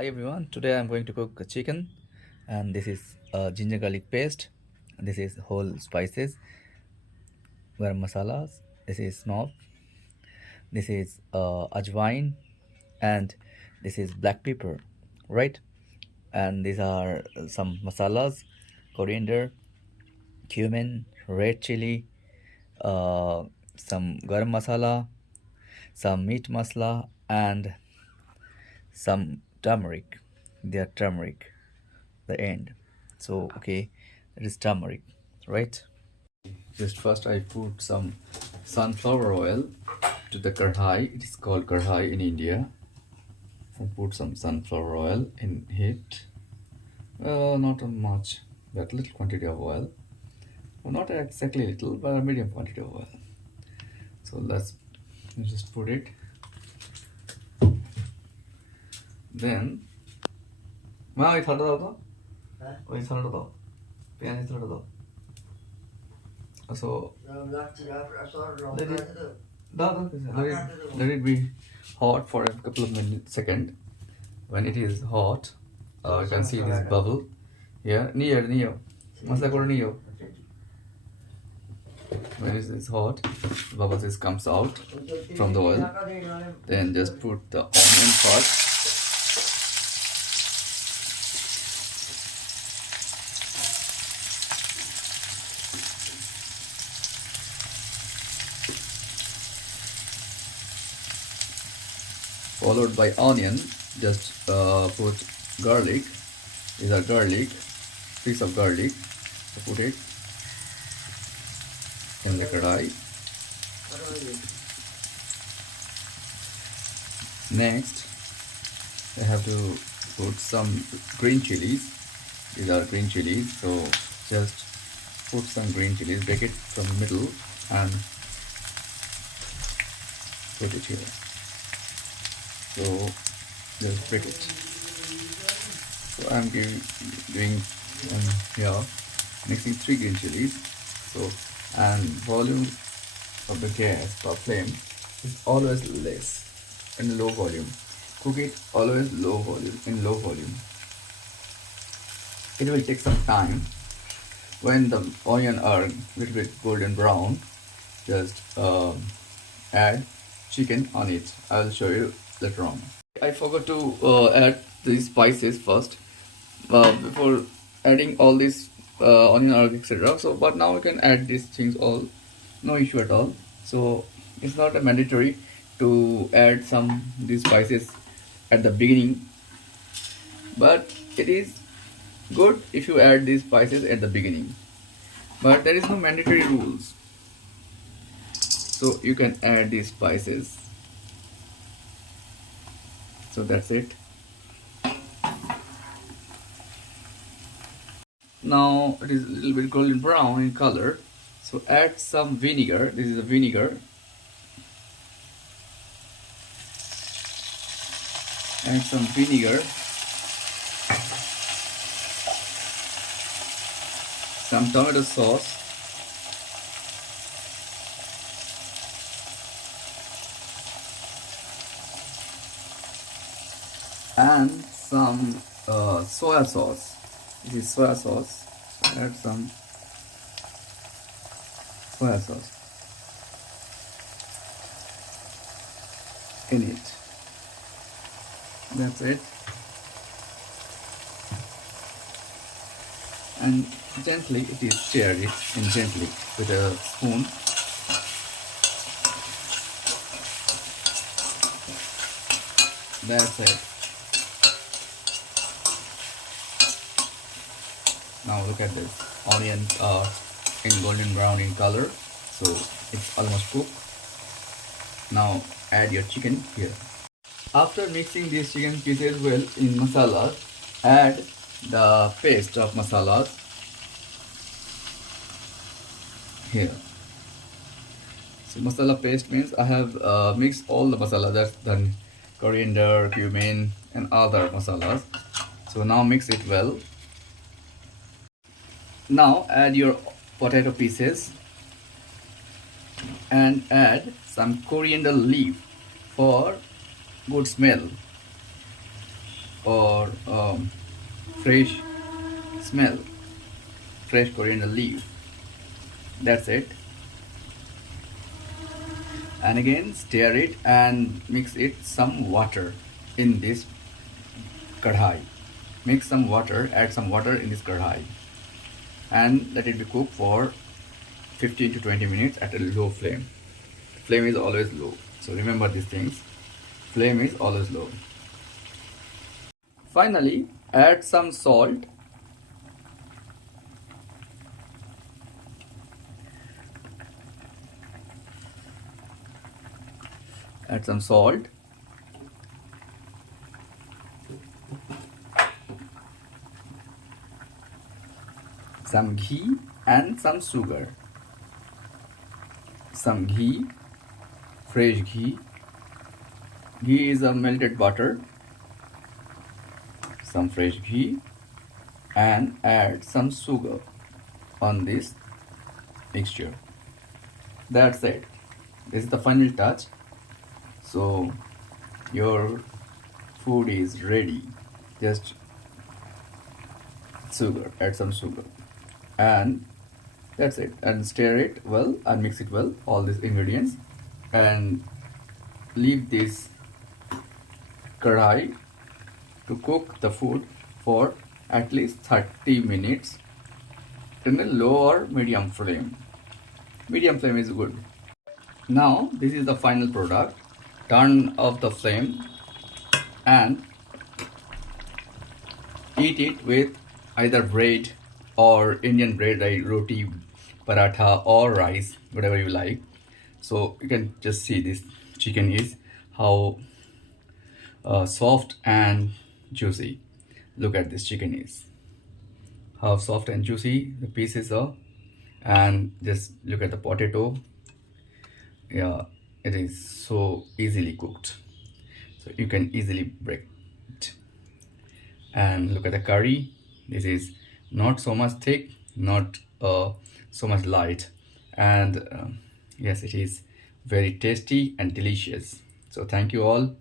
Hi everyone, today I'm going to cook a chicken and this is ginger garlic paste. This is whole spices, garam masalas, this is snob, this is ajwain, and this is black pepper, right? And these are some masalas, coriander, cumin, red chili, uh, some garam masala, some meat masala, and some turmeric. They are turmeric, the end. So okay, it is turmeric, right? Just first I put some sunflower oil to the karhai. It is called karhai in India. I put some sunflower oil in it. Not much, but little quantity of oil. Well, not exactly little, but a medium quantity of oil. So let's just put it. Then, वहाँ थोड़ा दो तो, वही थोड़ा दो, प्याज थोड़ा दो. So let it be hot for a couple of minutes, second. When it is hot, you can see this bubble here. Near. Masala curry near. When it is hot, bubbles comes out from the oil. Then just put the onion first. Followed by onion. Just put garlic. These are garlic, piece of garlic. So put it in the kadai. Next, I have to put some green chilies. These are green chilies. So just put some green chilies, break it from the middle and put it here. So just break it. So I'm doing here, mixing 3 green chilies. So, and volume of the gas or flame is always less, in low volume. Cook it always low volume, in low volume. It will take some time. When the onion are a little bit golden brown, just add chicken on it. I will show you later on. I forgot to add these spices first before adding all this onion, etc. So, but now we can add these things all, no issue at all. So it's not a mandatory to add some these spices at the beginning, but it is good if you add these spices at the beginning. But there is no mandatory rules, so you can add these spices. So that's it. Now it is a little bit golden brown in color. So add some vinegar. This is a vinegar. Add some vinegar. Some tomato sauce. And some soya sauce. This is soya sauce. Add some soya sauce in it. That's it. And gently it is stir it and gently with a spoon. That's it. Now look at this. Onions are in golden brown in color, so it's almost cooked. Now add your chicken here. After mixing these chicken pieces well in masala, add the paste of masalas here. So masala paste means I have mixed all the masala, that's done, coriander, cumin and other masalas. So now mix it well. Now add your potato pieces and add some coriander leaf for good smell. or fresh smell, fresh coriander leaf. That's it. And again stir it and mix it some water in this kadhai. Mix some water, add some water in this kadhai, and let it be cooked for 15 to 20 minutes at a low flame. Flame is always low, so remember these things. Flame is always low. Finally, add some salt. Add some salt. Some ghee and some sugar. Some ghee, fresh ghee. Ghee is a melted butter. Some fresh ghee, and add some sugar on this mixture. That's it. This is the final touch. So your food is ready. Just sugar, add some sugar, and that's it. And stir it well and mix it well, all these ingredients, and leave this kadhai to cook the food for at least 30 minutes in a low or medium flame. Medium flame is good. Now this is the final product. Turn off the flame and eat it with either bread or Indian bread like roti, paratha or rice, whatever you like. So you can just see this chicken is how soft and juicy. Look at this chicken is how soft and juicy the pieces are, and just look at the potato. Yeah, it is so easily cooked, so you can easily break it. And look at the curry. This is not so much thick, not so much light, and yes, it is very tasty and delicious. So thank you all.